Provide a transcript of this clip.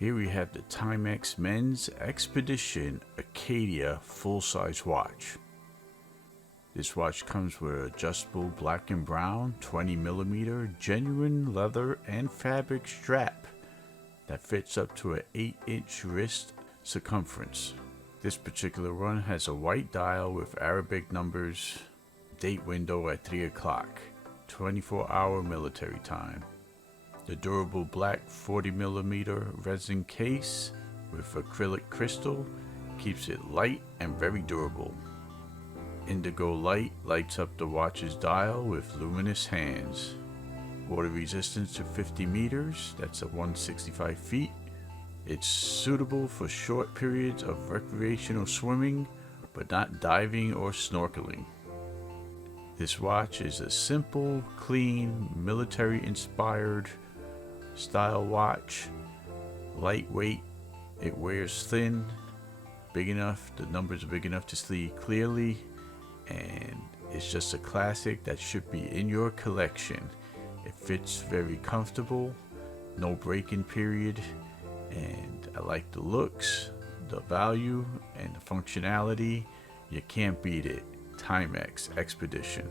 Here we have the Timex Men's Expedition Acadia full-size watch. This watch comes with adjustable black and brown 20mm genuine leather and fabric strap that fits up to an 8-inch wrist circumference. This particular one has a white dial with Arabic numbers, date window at 3 o'clock, 24-hour military time. The durable black 40mm resin case with acrylic crystal keeps it light and very durable. Indigo light lights up the watch's dial with luminous hands. Water resistance to 50 meters, that's at 165 feet. It's suitable for short periods of recreational swimming, but not diving or snorkeling. This watch is a simple, clean, military-inspired style watch. Lightweight, it wears thin, big enough, the numbers are big enough to see clearly, and it's just a classic that should be in your collection. It fits very comfortable, no break-in period, and I like the looks, the value, and the functionality. You can't beat it. Timex Expedition.